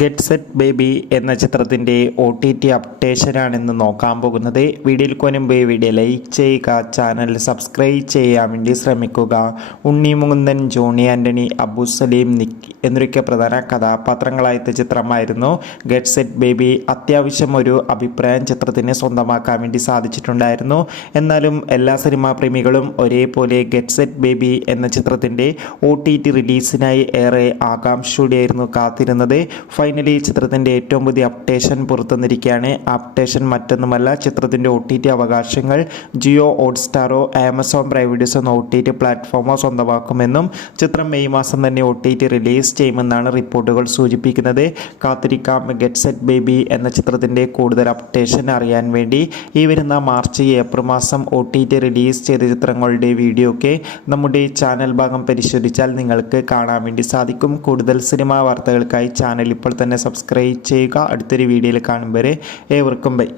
Get set baby എന്ന ചിത്രത്തിൻ്റെ OTT അപ്ഡേഷനാണെന്ന് നോക്കാൻ പോകുന്നത്. വീഡിയോയിൽ മുൻപ് വീഡിയോ ലൈക്ക് ചെയ്യുക, ചാനൽ സബ്സ്ക്രൈബ് ചെയ്യാൻ വേണ്ടി ശ്രമിക്കുക. ഉണ്ണി മുകുന്ദൻ, ജോണി ആൻ്റണി, അബു സലീം, നിക്ക് എന്നൊക്കെ പ്രധാന കഥാപാത്രങ്ങളായ ചിത്രമായിരുന്നു ഗെറ്റ് സെറ്റ് ബേബി. അത്യാവശ്യം ഒരു അഭിപ്രായം ചിത്രത്തിന് സ്വന്തമാക്കാൻ വേണ്ടി സാധിച്ചിട്ടുണ്ടായിരുന്നു. എന്നാലും എല്ലാ സിനിമാ പ്രേമികളും ഒരേപോലെ ഗെറ്റ് സെറ്റ് ബേബി എന്ന ചിത്രത്തിൻ്റെ OTT റിലീസിനായി ഏറെ ആകാംക്ഷയോടെയായിരുന്നു കാത്തിരുന്നത്. ഫൈനലി ചിത്രത്തിൻ്റെ ഏറ്റവും പുതിയ അപ്ഡേഷൻ പുറത്തുവന്നിരിക്കുകയാണ്. അപ്ഡേഷൻ മറ്റൊന്നുമല്ല, ചിത്രത്തിൻ്റെ OTT അവകാശങ്ങൾ ജിയോ ഹോട്ട്സ്റ്റാറോ ആമസോൺ പ്രൈം വീഡിയോസോ എന്ന OTT പ്ലാറ്റ്ഫോമോ സ്വന്തമാക്കുമെന്നും ചിത്രം മെയ് മാസം തന്നെ OTT റിലീസ് ചെയ്യുമെന്നാണ് റിപ്പോർട്ടുകൾ സൂചിപ്പിക്കുന്നത്. കാത്തിരിക്കാം ഗെറ്റ് സെറ്റ് ബേബി എന്ന ചിത്രത്തിൻ്റെ കൂടുതൽ അപ്ഡേഷൻ അറിയാൻ വേണ്ടി. ഈ വരുന്ന മാർച്ച് ഏപ്രിൽ മാസം OTT റിലീസ് ചെയ്ത ചിത്രങ്ങളുടെ വീഡിയോ ഒക്കെ നമ്മുടെ ചാനൽ ഭാഗം പരിശോധിച്ചാൽ നിങ്ങൾക്ക് കാണാൻ വേണ്ടി സാധിക്കും. കൂടുതൽ സിനിമാ വാർത്തകൾക്കായി ചാനൽ ഇപ്പോൾ തന്നെ സബ്സ്ക്രൈബ് ചെയ്യുക. അടുത്തൊരു വീഡിയോയിൽ കാണും വരെ ഏവർക്കും ബൈ.